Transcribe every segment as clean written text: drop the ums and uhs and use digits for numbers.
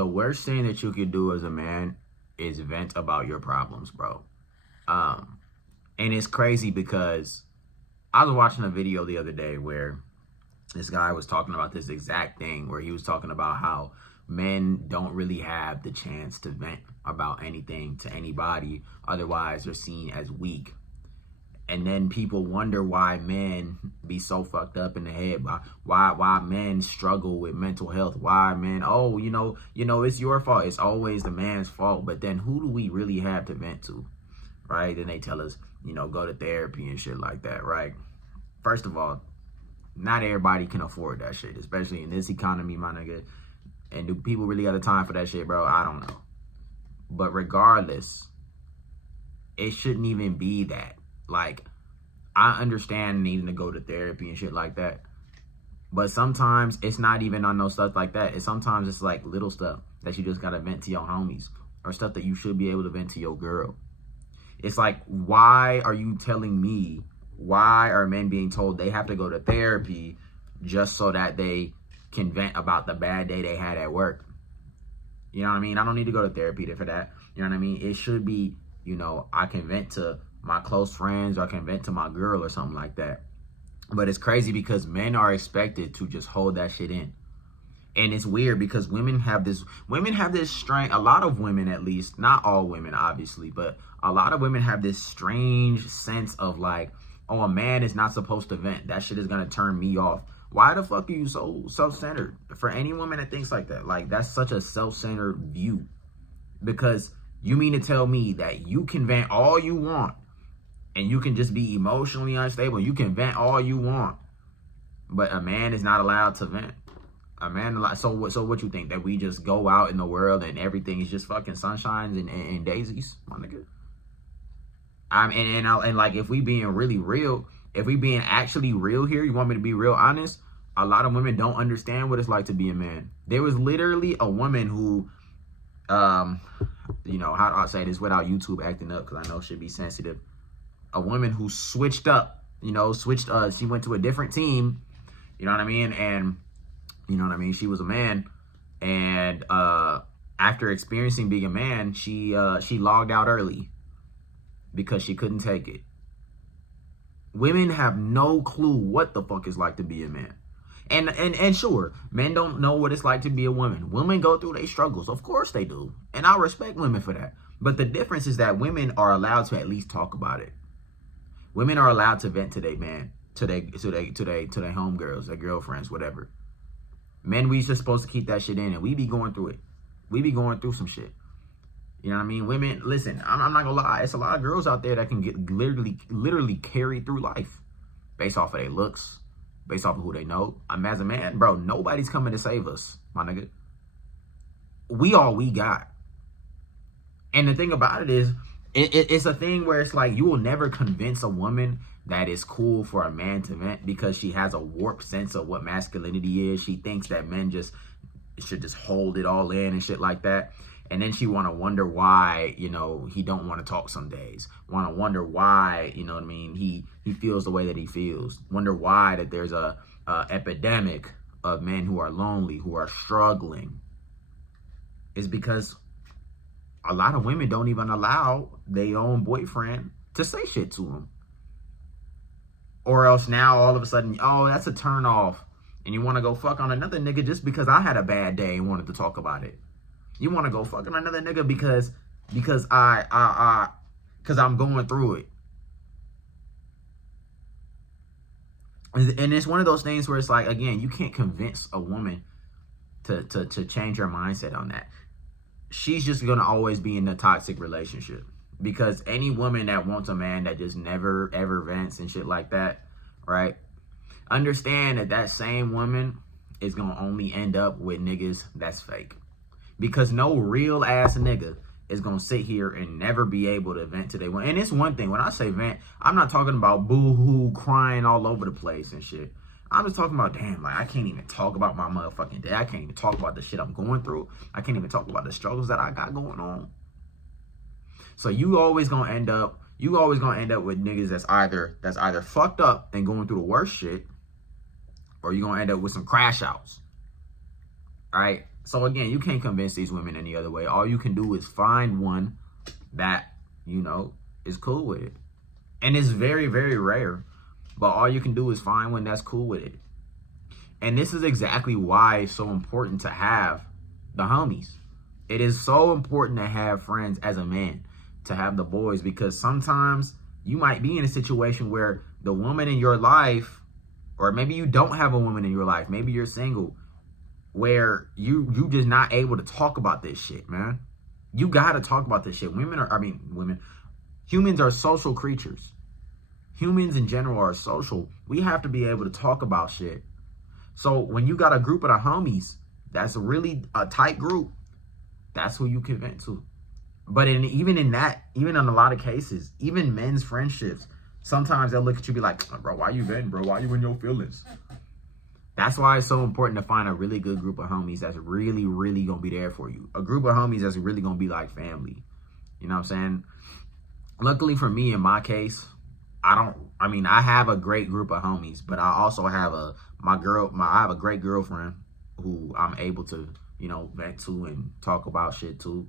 the worst thing that you could do as a man is vent about your problems, bro. And it's crazy because I was watching a video the other day where this guy was talking about this exact thing, where he was talking about how men don't really have the chance to vent about anything to anybody, otherwise they're seen as weak. And then people wonder why men be so fucked up in the head, why men struggle with mental health, why men, oh, it's your fault. It's always the man's fault. But then who do we really have to vent to, right? Then they tell us, go to therapy and shit like that, right? First of all, not everybody can afford that shit, especially in this economy, my nigga. And do people really got the time for that shit, bro? I don't know. But regardless, it shouldn't even be that. Like, I understand needing to go to therapy and shit like that. But sometimes it's not even on no stuff like that. Sometimes it's like little stuff that you just got to vent to your homies, or stuff that you should be able to vent to your girl. It's like, why are you telling me, why are men being told they have to go to therapy just so that they can vent about the bad day they had at work? You know what I mean? I don't need to go to therapy for that. You know what I mean? It should be, I can vent to my close friends, or I can vent to my girl or something like that. But it's crazy because men are expected to just hold that shit in. And it's weird because women have this strange, a lot of women at least, not all women obviously, but a lot of women have this strange sense of like, oh, a man is not supposed to vent. That shit is going to turn me off. Why the fuck are you so self-centered? For any woman that thinks like that, like, that's such a self-centered view. Because you mean to tell me that you can vent all you want, and you can just be emotionally unstable, you can vent all you want, but a man is not allowed to vent? A man, so what you think, that we just go out in the world and everything is just fucking sunshines and daisies, my nigga? And like, if we being really real, if we being actually real here, you want me to be real honest, a lot of women don't understand what it's like to be a man. There was literally a woman who, how do I say this without YouTube acting up, because I know it should be sensitive. A woman who switched up, she went to a different team, you know what I mean? And, she was a man. And after experiencing being a man, she logged out early because she couldn't take it. Women have no clue what the fuck it's like to be a man. And sure, men don't know what it's like to be a woman. Women go through their struggles. Of course they do. And I respect women for that. But the difference is that women are allowed to at least talk about it. Women are allowed to vent to their man, to their homegirls, their girlfriends, whatever. Men, we just supposed to keep that shit in, and we be going through it. We be going through some shit. You know what I mean? Women, listen, I'm not gonna lie. It's a lot of girls out there that can get literally carried through life based off of their looks, based off of who they know. As a man, bro, nobody's coming to save us, my nigga. We all we got. And the thing about it is, it's a thing where it's like, you will never convince a woman that it's cool for a man to vent, because she has a warped sense of what masculinity is. She thinks that men should just hold it all in and shit like that. And then she want to wonder why, he don't want to talk some days. Want to wonder why, he feels the way that he feels. Wonder why that there's a epidemic of men who are lonely, who are struggling. It's because a lot of women don't even allow their own boyfriend to say shit to them. Or else now all of a sudden, oh, that's a turn off. And you want to go fuck on another nigga just because I had a bad day and wanted to talk about it. You want to go fuck on another nigga because I'm going through it. And it's one of those things where it's like, again, you can't convince a woman to change her mindset on that. She's just going to always be in a toxic relationship, because any woman that wants a man that just never ever vents and shit like that, right? Understand that same woman is going to only end up with niggas that's fake, because no real ass nigga is going to sit here and never be able to vent to their one. And it's one thing, when I say vent, I'm not talking about boo-hoo crying all over the place and shit. I'm just talking about, damn, like, I can't even talk about my motherfucking day. I can't even talk about the shit I'm going through. I can't even talk about the struggles that I got going on. So you always gonna end up with niggas that's either fucked up and going through the worst shit, or you're gonna end up with some crash outs. All right? So again, you can't convince these women any other way. All you can do is find one that, you know, is cool with it. And it's very, very rare. But all you can do is find one that's cool with it. And this is exactly why it's so important to have the homies. It is so important to have friends as a man, to have the boys, because sometimes you might be in a situation where the woman in your life, or maybe you don't have a woman in your life, maybe you're single, where you just not able to talk about this shit, man. You gotta talk about this shit. Humans are social creatures. Humans in general are social. We have to be able to talk about shit. So when you got a group of the homies, that's really a tight group, that's who you can vent to. But even in a lot of cases, even men's friendships, sometimes they'll look at you and be like, bro, why you venting, bro? Why you in your feelings? That's why it's so important to find a really good group of homies that's really, really going to be there for you. A group of homies that's really going to be like family. You know what I'm saying? Luckily for me, in my case, I have a great group of homies, but I also have I have a great girlfriend who I'm able to, you know, vent to and talk about shit to.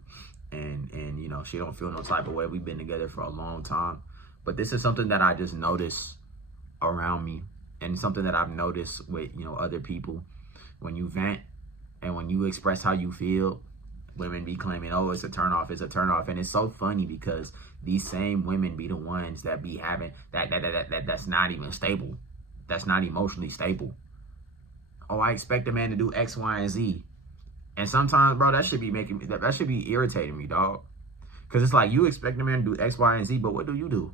And you know, she don't feel no type of way. We've been together for a long time. But this is something that I just noticed around me, and something that I've noticed with, you know, other people. When you vent and when you express how you feel, women be claiming, oh, it's a turnoff, it's a turnoff. And it's so funny because these same women be the ones that be having that's not even stable. That's not emotionally stable. Oh, I expect a man to do X, Y, and Z. And sometimes, bro, that should be irritating me, dog. Because it's like, you expect a man to do X, Y, and Z, but what do you do?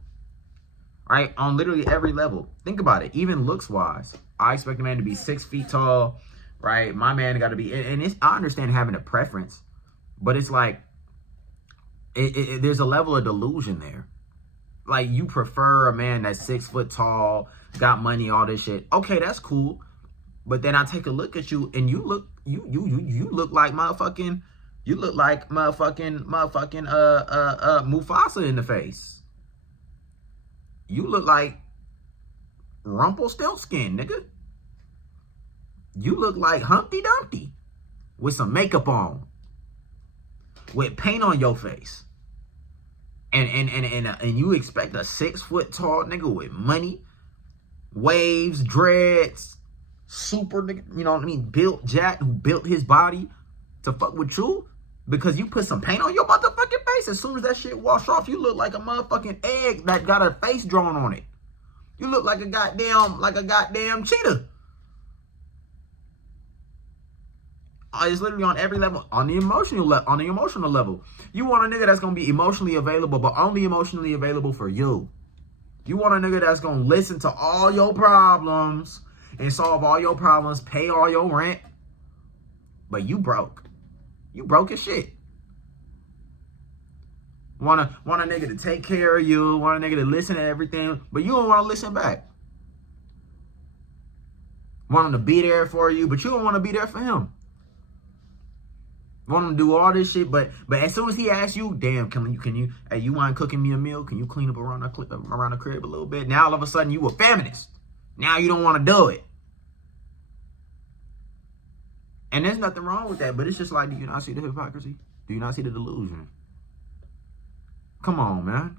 Right? On literally every level. Think about it. Even looks-wise. I expect a man to be 6 feet tall, right? My man got to be... And I understand having a preference, but it's like, there's a level of delusion there. Like, you prefer a man that's 6 foot tall, got money, all this shit. Okay, that's cool. But then I take a look at you, and you look like motherfucking Mufasa in the face. You look like Rumpelstiltskin, nigga. You look like Humpty Dumpty with some makeup on, with paint on your face. And you expect a 6 foot tall nigga with money, waves, dreads, super nigga, you know what I mean, built Jack, who built his body to fuck with you because you put some paint on your motherfucking face. As soon as that shit wash off, you look like a motherfucking egg that got a face drawn on it. You look like a goddamn cheetah. It's literally on every level. On the emotional level, you want a nigga that's gonna be emotionally available, but only emotionally available for you. You want a nigga that's gonna listen to all your problems and solve all your problems, pay all your rent, but you broke. You broke as shit. Want a nigga to take care of you, want a nigga to listen to everything, but you don't want to listen back. Want him to be there for you, but you don't want to be there for him. Want him to do all this shit, but as soon as he asks you, damn, can you, hey, you mind cooking me a meal? Can you clean up around the crib a little bit? Now all of a sudden you a feminist. Now you don't want to do it. And there's nothing wrong with that, but it's just like, do you not see the hypocrisy? Do you not see the delusion? Come on, man.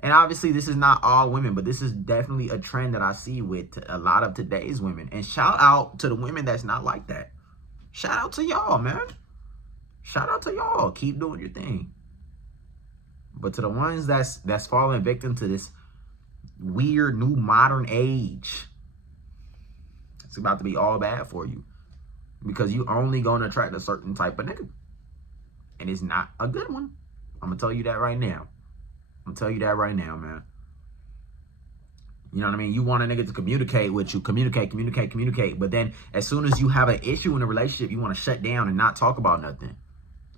And obviously this is not all women, but this is definitely a trend that I see with a lot of today's women. And shout out to the women that's not like that. Shout out to y'all, man. Shout out to y'all. Keep doing your thing. But to the ones that's falling victim to this weird new modern age, it's about to be all bad for you. Because you only going to attract a certain type of nigga. And it's not a good one. I'm going to tell you that right now. I'm going to tell you that right now, man. You know what I mean? You want a nigga to communicate with you. Communicate. But then as soon as you have an issue in a relationship, you want to shut down and not talk about nothing.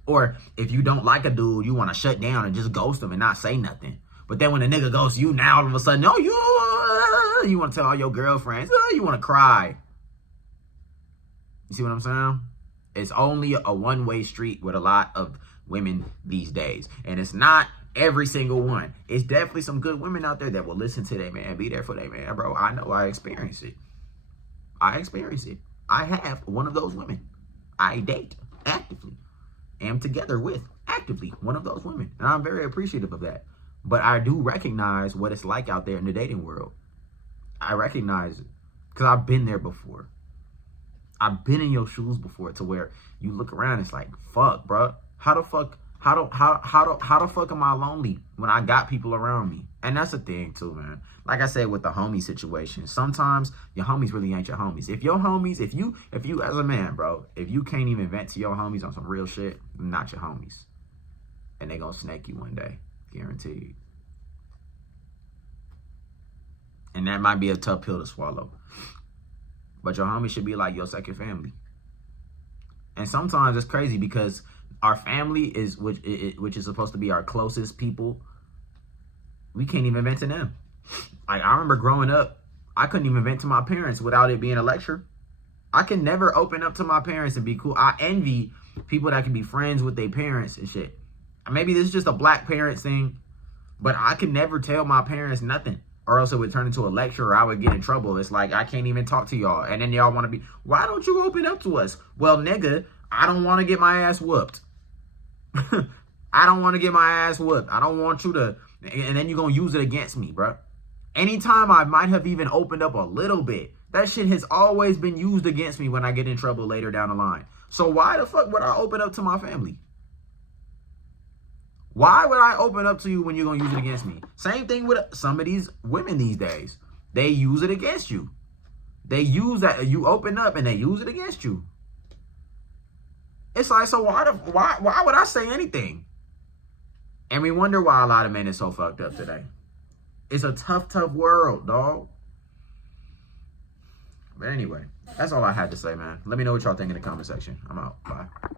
Or if you don't like a dude, you want to shut down and just ghost him and not say nothing. But then when a nigga ghosts you, now all of a sudden, no, you want to tell all your girlfriends, you want to cry. You see what I'm saying? It's only a one-way street with a lot of women these days. And it's not every single one. It's definitely some good women out there that will listen to their man, be there for their man, bro. I know, I experience it. I have one of those women. I date. actively am together with actively one of those women. And I'm very appreciative of that. But I do recognize what it's like out there in the dating world. I recognize it because I've been there before. I've been in your shoes before, to where you look around, it's like, fuck, bro. How the fuck am I lonely when I got people around me? And that's the thing too, man. Like I said with the homie situation, sometimes your homies really ain't your homies. If your homies, if you as a man, bro, if you can't even vent to your homies on some real shit, not your homies. And they gonna snake you one day, guaranteed. And that might be a tough pill to swallow. But your homie should be like your second family. And sometimes it's crazy because our family is, which is supposed to be our closest people, we can't even vent to them. Like, I remember growing up, I couldn't even vent to my parents without it being a lecture. I can never open up to my parents and be cool. I envy people that can be friends with their parents and shit. Maybe this is just a black parents thing, but I could never tell my parents nothing, or else it would turn into a lecture or I would get in trouble. It's like, I can't even talk to y'all. And then y'all want to be, why don't you open up to us? Well, nigga, I don't want to get my ass whooped. I don't want to get my ass whooped. I don't want you to, and then you're going to use it against me, bro. Anytime I might have even opened up a little bit, that shit has always been used against me when I get in trouble later down the line. So why the fuck would I open up to my family? Why would I open up to you when you're going to use it against me? Same thing with some of these women these days. They use it against you. They use that. You open up and they use it against you. It's like, so why would I say anything? And we wonder why a lot of men is so fucked up today. It's a tough world, dog. But anyway, that's all I had to say, man. Let me know what y'all think in the comment section. I'm out. Bye.